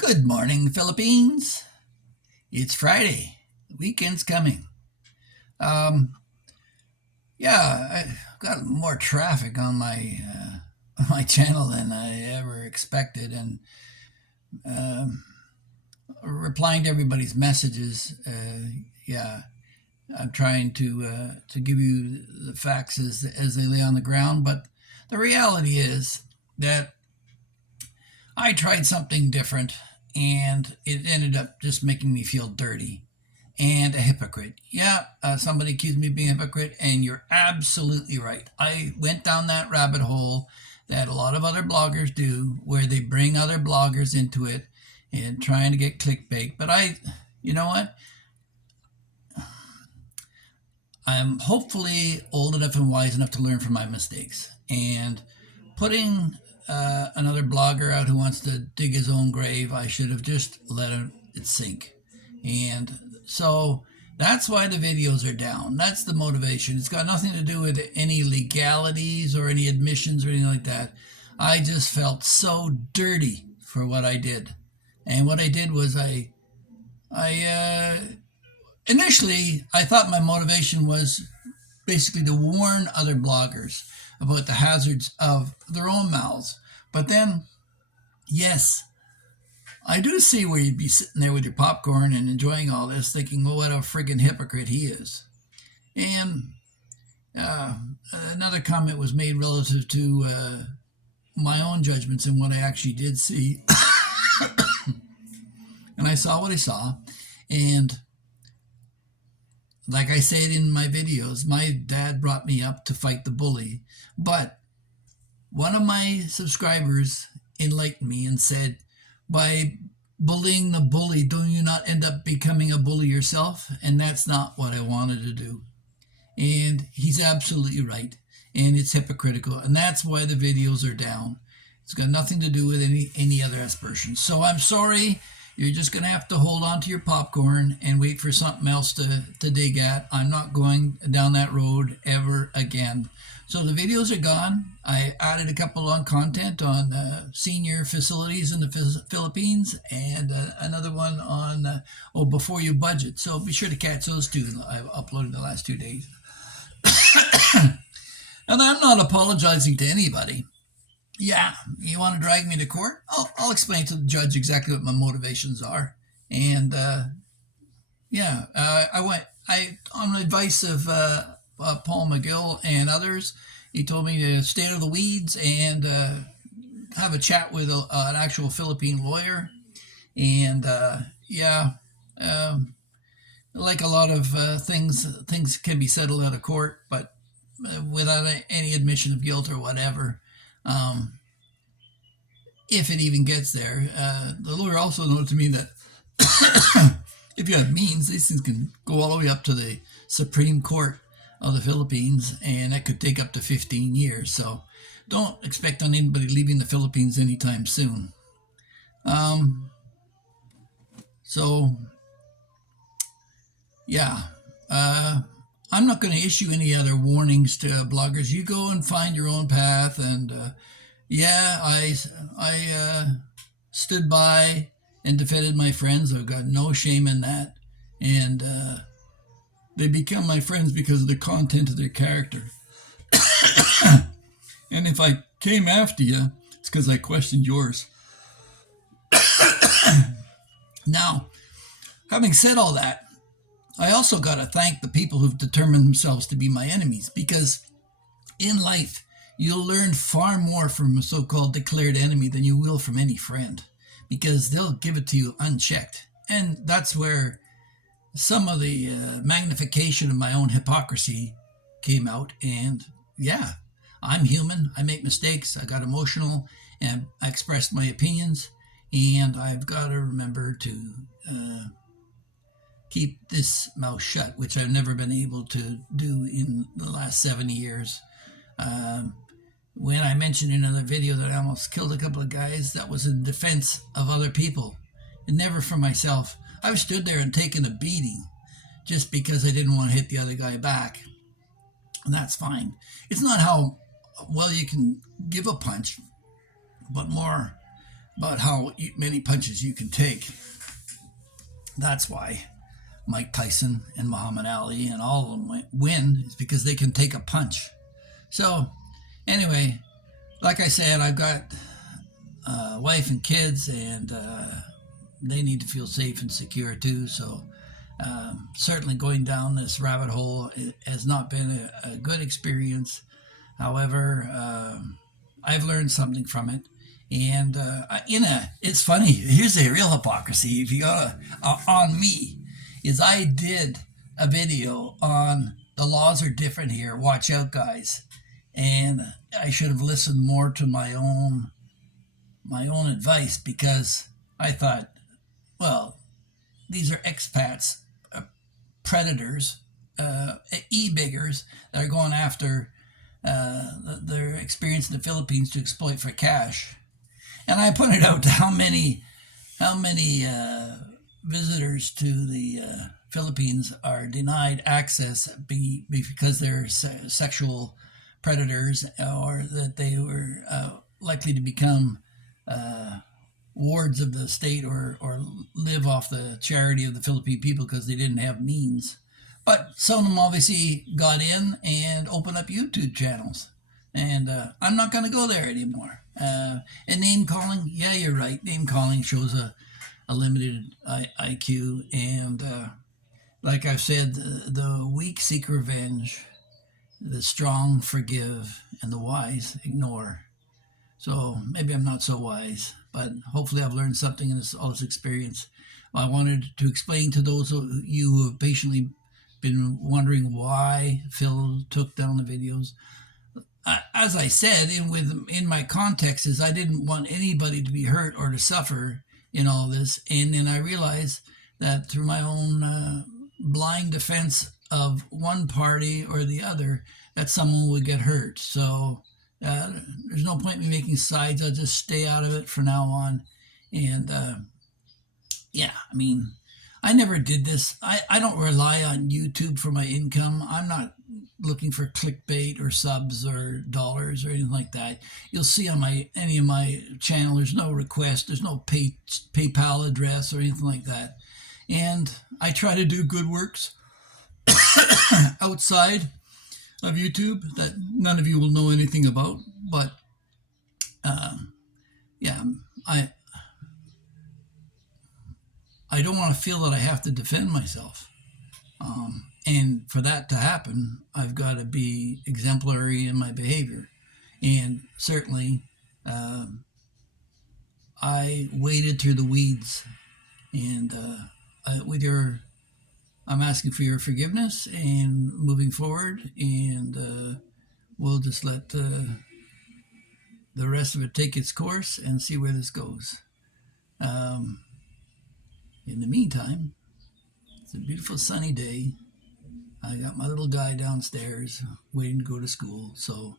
Good morning, Philippines. It's Friday. The weekend's coming. Um, yeah, I've got more traffic on my channel than I ever expected, and um, replying to everybody's messages. Yeah, I'm trying to give you the facts as they lay on the ground, but the reality is that I tried something different, and it ended up just making me feel dirty and a hypocrite. Yeah, somebody accused me of being a hypocrite, and you're absolutely right. I went down that rabbit hole that a lot of other bloggers do, where they bring other bloggers into it and trying to get clickbait. But you know what? I'm hopefully old enough and wise enough to learn from my mistakes. And putting another blogger out who wants to dig his own grave, I should have just let it sink. And so that's why the videos are down. That's the motivation. It's got nothing to do with any legalities or any admissions or anything like that. I just felt so dirty for what I did. And what I did was I initially I thought my motivation was basically to warn other bloggers about the hazards of their own mouths. But then, yes, I do see where you'd be sitting there with your popcorn and enjoying all this, thinking, well, what a friggin' hypocrite he is. And uh, another comment was made relative to my own judgments and what I actually did see. And I saw what I saw. And like I said in my videos, my dad brought me up to fight the bully. But one of my subscribers enlightened me and said, by bullying the bully, do you not end up becoming a bully yourself? And that's not what I wanted to do. And he's absolutely right. And it's hypocritical. And that's why the videos are down. It's got nothing to do with any other aspersions. So I'm sorry. You're just going to have to hold on to your popcorn and wait for something else to dig at. I'm not going down that road ever again. So the videos are gone. I added a couple on content on senior facilities in the Philippines and another one on before you budget. So be sure to catch those two. I've uploaded the last 2 days. And I'm not apologizing to anybody. Yeah, you want to drag me to court? I'll explain to the judge exactly what my motivations are. And yeah, on the advice of Paul McGill and others, he told me to stay out of the weeds and have a chat with an actual Philippine lawyer. And yeah, like a lot of things can be settled out of court, but without any admission of guilt or whatever. If it even gets there. The lawyer also noted to me that if you have means, these things can go all the way up to the Supreme Court of the Philippines, and that could take up to 15 years. So don't expect on anybody leaving the Philippines anytime soon. So, yeah. I'm not going to issue any other warnings to bloggers. You go and find your own path. And yeah, I stood by and defended my friends. I've got no shame in that. And they become my friends because of the content of their character. And if I came after you, it's because I questioned yours. Now, having said all that, I also got to thank the people who've determined themselves to be my enemies, because in life, you'll learn far more from a so-called declared enemy than you will from any friend, because they'll give it to you unchecked. And that's where some of the magnification of my own hypocrisy came out. And yeah, I'm human. I make mistakes. I got emotional and I expressed my opinions. And I've got to remember to keep this mouth shut, which I've never been able to do in the last 70 years. When I mentioned in another video that I almost killed a couple of guys, that was in defense of other people and never for myself. I've stood there and taken a beating just because I didn't want to hit the other guy back. And that's fine. It's not how well you can give a punch, but more about how many punches you can take. That's why Mike Tyson and Muhammad Ali and all of them win, is because they can take a punch. So, anyway, like I said, I've got a wife and kids, and they need to feel safe and secure too. So, certainly going down this rabbit hole has not been a good experience. However, I've learned something from it. And it's funny. Here's the real hypocrisy. If you go on me, is I did a video on the laws are different here. Watch out, guys. And I should have listened more to my own advice, because I thought, well, these are expats, predators, e-biggers that are going after their experience in the Philippines to exploit for cash. And I pointed out how many visitors to the Philippines are denied access because they're sexual predators, or that they were likely to become wards of the state, or live off the charity of the Philippine people because they didn't have means. But some of them obviously got in and opened up YouTube channels. And I'm not going to go there anymore. And name calling, yeah, you're right. Name calling shows a limited IQ. And like I've said, the weak seek revenge, the strong forgive, and the wise ignore. So maybe I'm not so wise, but hopefully I've learned something in all this experience. I wanted to explain to those of you who have patiently been wondering why Phil took down the videos. As I said, in my context, is I didn't want anybody to be hurt or to suffer in all this. And then I realized that through my own blind defense of one party or the other, that someone would get hurt. So there's no point in me making sides. I'll just stay out of it from now on. And yeah, I mean, I never did this. I don't rely on YouTube for my income. I'm not looking for clickbait or subs or dollars or anything like that. You'll see on any of my channel, there's no request, there's no PayPal address or anything like that. And I try to do good works outside of YouTube that none of you will know anything about. But yeah, I don't want to feel that I have to defend myself. And for that to happen, I've got to be exemplary in my behavior. And certainly, I waded through the weeds. And I'm asking for your forgiveness and moving forward. And we'll just let the rest of it take its course and see where this goes. In the meantime, it's a beautiful sunny day. I got my little guy downstairs waiting to go to school. So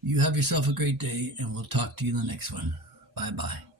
you have yourself a great day, and we'll talk to you in the next one. Bye-bye.